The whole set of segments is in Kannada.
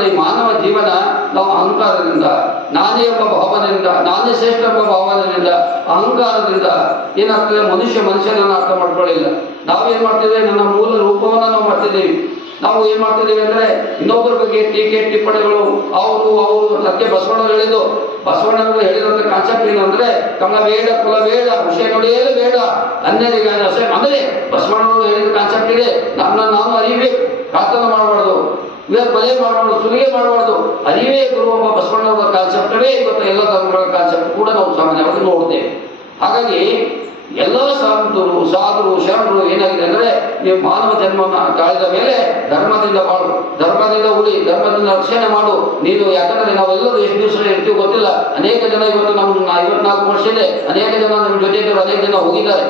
ಏನಂತಂದ್ರೆ ಈ ಮಾನವ ಜೀವನ ನಾವು ಅಹಂಕಾರದಿಂದ, ನಾನೇ ಎಂಬ ಭಾವನೆಯಿಂದ, ನಾನೇ ಶ್ರೇಷ್ಠ ಎಂಬ ಭಾವನೆಯಿಂದ, ಅಹಂಕಾರದಿಂದ ಏನಾಗ್ತದೆ, ಮನುಷ್ಯನನ್ನು ಅರ್ಥ ಮಾಡ್ಕೊಳ್ಳಿಲ್ಲ. ನಾವೇನ್ ಮಾಡ್ತಿದ್ದೇವೆ, ನನ್ನ ಮೂಲ ರೂಪವನ್ನ ನಾವು ಮಾಡ್ತಿದ್ದೀವಿ. ನಾವು ಏನ್ ಮಾಡ್ತಿದ್ದೀವಿ ಅಂದ್ರೆ ಇನ್ನೊಬ್ಬರ ಬಗ್ಗೆ ಟೀಕೆ ಟಿಪ್ಪಣಿಗಳು, ಅವರು ಅದಕ್ಕೆ ಬಸವಣ್ಣವರು ಹೇಳಿದಂತ ಕಾನ್ಸೆಪ್ಟ್ ಏನು ಅಂದ್ರೆ ಕಮಲ ಬೇಡ, ಕುಲ ಬೇಡ, ವಿಷಯ ನೋಡಿಯಲು ಬೇಡ, ಅನ್ಯರಿಗೆ ಅಂದ್ರೆ ಬಸವಣ್ಣವರು ಹೇಳಿದ ಕಾನ್ಸೆಪ್ಟ್ ಇದೆ. ನಾನು ಅರಿಬೇಕು, ಪ್ರಾರ್ಥನೆ ಮಾಡಬಾರ್ದು, ಬಲೆ ಮಾಡಬಾರ್ದು, ಸುಲಿಗೆ ಮಾಡಬಾರ್ದು, ಅರಿವೇ ಗುರು ಎಂಬ ಬಸವಣ್ಣವರ ಕಾನ್ಸೆಪ್ಟವೇ ಇವತ್ತು ಎಲ್ಲ ಧರ್ಮಗಳ ಕಾನ್ಸೆಪ್ಟ್ ಕೂಡ ನಾವು ಸಾಮಾನ್ಯವಾಗಿ ನೋಡ್ತೇವೆ. ಹಾಗಾಗಿ ಎಲ್ಲ ಸಂತರು, ಸಾಧುರು, ಶರಣರು ಏನಾಗಿದೆ ಅಂದ್ರೆ ನೀವು ಮಾನವ ಜನ್ಮನ ತಾಳಿದ ಮೇಲೆ ಧರ್ಮದಿಂದ ಬಾಳು, ಧರ್ಮದಿಂದ ಉಳಿ, ಧರ್ಮದಿಂದ ರಕ್ಷಣೆ ಮಾಡು ನೀನು. ಯಾಕಂದ್ರೆ ನಾವೆಲ್ಲರೂ ಎಷ್ಟು ದಿವಸ ಇರ್ತೀವಿ ಗೊತ್ತಿಲ್ಲ. ಅನೇಕ ಜನ ಇವತ್ತು ನಮ್ಗೆ 54 ವರ್ಷ ಇದೆ, ಅನೇಕ ಜನ ನಮ್ಮ ಜೊತೆ ಇದ್ದರು, ಅನೇಕ ಜನ ಹೋಗಿದ್ದಾರೆ,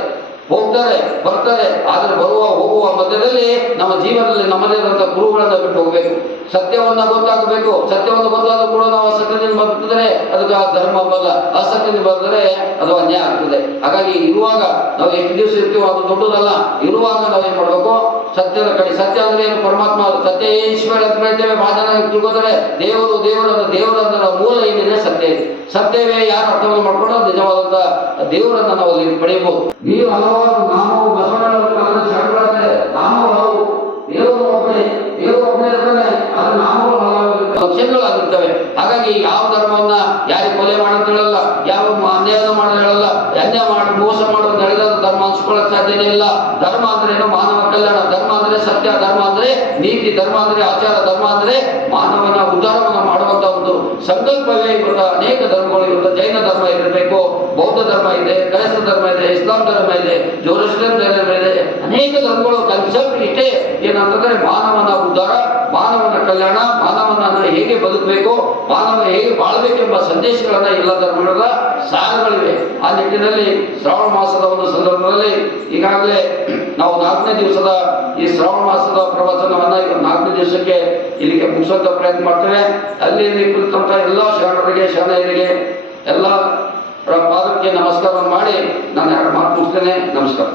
ಹೋಗ್ತಾರೆ, ಬರ್ತಾರೆ. ಆದರೆ ಹೋಗುವ ಮಧ್ಯದಲ್ಲಿ ನಮ್ಮ ಜೀವನದಲ್ಲಿ ನಮ್ಮದೇ ಆದಂಥ ಗುರುಗಳನ್ನು ಬಿಟ್ಟು ಹೋಗಬೇಕು. ಸತ್ಯವನ್ನ ಗೊತ್ತಾಗಬೇಕು. ಸತ್ಯವನ್ನು ಗೊತ್ತಾದ ಕೂಡ ನಾವು ಅಸತ್ಯದಿಂದ ಬರ್ತದರೆ ಅದಕ್ಕೆ ಆ ಧರ್ಮ ಬಲ್ಲ, ಅಸತ್ಯದಿಂದ ಬರೆದರೆ ಅದು ಅನ್ಯಾಯ ಆಗ್ತದೆ. ಹಾಗಾಗಿ ಇರುವಾಗ ನಾವು ಎಷ್ಟು ದಿವಸ ಇರ್ತೀವೋ ಅದು ದೊಡ್ಡದಲ್ಲ. ಇರುವಾಗ ನಾವೇನ್ ಮಾಡ್ಬೇಕು, ಸತ್ಯದ ಕಡೆ. ಸತ್ಯ ಅಂದ್ರೆ ಏನು? ಪರಮಾತ್ಮ. ಸತ್ಯ ಈಶ್ವರ ಅಂತ ಹೇಳ್ತೇವೆ, ಬಹಳ ಜನ ತಿಳ್ಕೊತಾರೆ. ದೇವರ ಮೂಲ ಏನಿದೆ ಸತ್ಯ ಇದೆ. ಸತ್ಯವೇ ಯಾರು ಅರ್ಥವನ್ನು ಮಾಡ್ಕೊಂಡು ನಿಜವಾದಂತ ದೇವರನ್ನ ನಾವು ಅಲ್ಲಿ ಪಡೆಯಬಹುದು. ನೀವು ಹಲವಾರು ನಾಮವು ಬಸವಣ್ಣನವರ ಕಾಲದ ಶರಣರಾದರೆ ನಾಮವು ಹಲವು, ದೇವರು ಒಬ್ಬನೇ ಇರ್ತಾನೆ, ಅದು ನಾಮಗಳು ಲಕ್ಷಣಗಳಾಗಿರ್ತವೆ. ಹಾಗಾಗಿ ಯಾವ ಧರ್ಮವನ್ನ ಯಾರಿಗೆ ಕೊಲೆ ಮಾಡಂತ ಹೇಳಲ್ಲ, ಯಾವ ಅನ್ಯಾಯ ಮಾಡೋದು ಹೇಳಲ್ಲ, ಅನ್ಯಾಯ ಮಾಡಿ ಮೋಸ ಮಾಡೋದು ಹೇಳಿದ ಧರ್ಮ ಅನ್ಸ್ಕೊಳ್ಳಕ್ ಸಾಧ್ಯನೇ ಇಲ್ಲ. ಧರ್ಮ ಅಂದ್ರೆ ಏನು? ಮಾನವ ಕಲ್ಯಾಣ. ಧರ್ಮ ಅಂದ್ರೆ ಸತ್ಯ, ಧರ್ಮ ಅಂದ್ರೆ ನೀತಿ, ಧರ್ಮ ಅಂದ್ರೆ ಆಚಾರ, ಧರ್ಮ ಅಂದ್ರೆ ಮಾನವನ ಉದ್ಧಾರವನ್ನು ಮಾಡುವಂತ ಒಂದು ಸಂಕಲ್ಪವೇ ಇವತ್ತು ಅನೇಕ ಧರ್ಮಗಳು. ಇವತ್ತು ಜೈನ ಧರ್ಮ ಇರಬೇಕು, ಬೌದ್ಧ ಧರ್ಮ ಇದೆ, ಕ್ರೈಸ್ತ ಧರ್ಮ ಇದೆ, ಇಸ್ಲಾಂ ಧರ್ಮ ಇದೆ, ಜೋರಿಸ್ಲಿಂ ಧರ್ಮ ಇದೆ, ಅನೇಕ ಧರ್ಮಗಳು ಕನ್ಸೆಪ್ಟ್ ಇಷ್ಟೇ ಏನಂತಂದ್ರೆ ಮಾನವನ ಉದ್ಧಾರ, ಮಾನವನ ಕಲ್ಯಾಣ, ಮಾನವನನ್ನು ಹೇಗೆ ಬದುಕಬೇಕು, ಮಾನವ ಹೇಗೆ ಬಾಳಬೇಕೆಂಬ ಸಂದೇಶಗಳನ್ನ ಎಲ್ಲ ಧರ್ಮಗಳ ಸಾರಗಳಿವೆ. ಆ ನಿಟ್ಟಿನಲ್ಲಿ ಶ್ರಾವಣ ಮಾಸದ ಒಂದು ಸಂದರ್ಭದಲ್ಲಿ ಈಗಾಗಲೇ ನಾವು 4ನೇ ದಿವಸದ ಈ ಶ್ರಾವಣ ಮಾಸದ ಪ್ರವಚನವನ್ನ 4ನೇ ದಿವಸಕ್ಕೆ ಇಲ್ಲಿಗೆ ಮುಗಿಸುವಂತ ಪ್ರಯತ್ನ ಮಾಡ್ತೇವೆ. ಅಲ್ಲಿ ಕುರಿತಂತ ಎಲ್ಲ ಶರಣರಿಗೆ, ಶರಣರಿಗೆ ಎಲ್ಲ ಪಾದಕ್ಕೆ ನಮಸ್ಕಾರವನ್ನು ಮಾಡಿ ನಾನು 2 ಮಾತು ಮುಗಿಸ್ತೇನೆ. ನಮಸ್ಕಾರ.